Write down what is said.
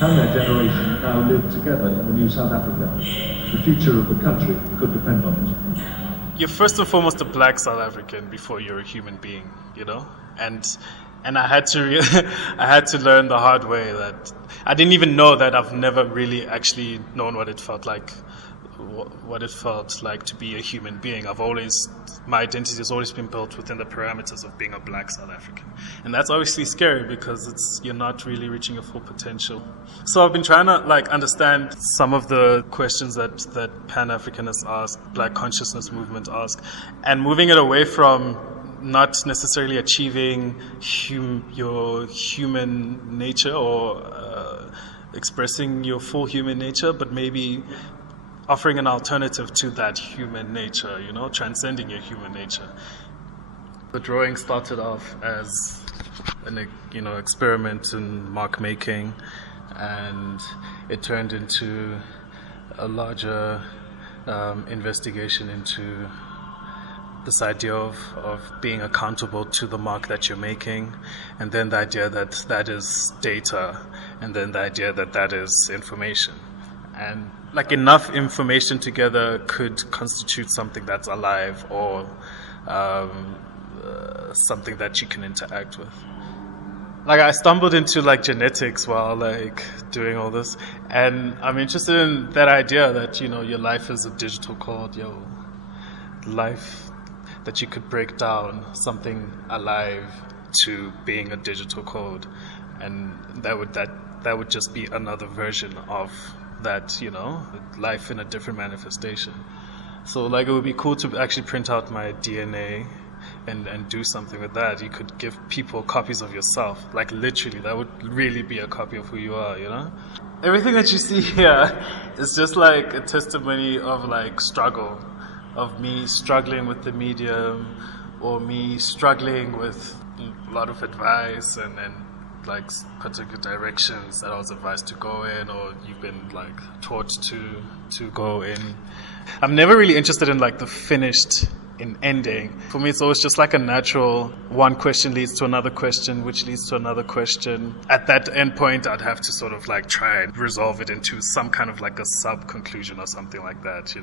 Can their generation now live together in the new South Africa? The future of the country could depend on it. You're first and foremost a black South African before you're a human being, you know? And I had to I had to learn the hard way that I didn't even know that I've never really actually known what it felt like to be a human being. My identity has always been built within the parameters of being a black South African. And that's obviously scary because you're not really reaching your full potential. So I've been trying to understand some of the questions that Pan-Africanists ask, Black consciousness movement ask, and moving it away from not necessarily achieving your human nature or expressing your full human nature, but maybe offering an alternative to that human nature, you know, transcending your human nature. The drawing started off as an experiment in mark making, and it turned into a larger investigation into this idea of being accountable to the mark that you're making, and then the idea that is data, and then the idea that is information. And enough information together could constitute something that's alive or something that you can interact with. I stumbled into genetics while doing all this, and I'm interested in that idea that your life is a digital code, life that you could break down something alive to being a digital code, and that would just be another version of that, life in a different manifestation. So it would be cool to actually print out my DNA and do something with that. You could give people copies of yourself, literally, that would really be a copy of who you are, Everything that you see here is just a testimony of struggle, of me struggling with the medium, or me struggling with a lot of advice and particular directions that I was advised to go in, or you've been taught to go in. I'm never really interested in the finished in ending. For me, it's always just a natural, one question leads to another question, which leads to another question. At that end point, I'd have to sort of try and resolve it into some kind of a sub conclusion or something like that,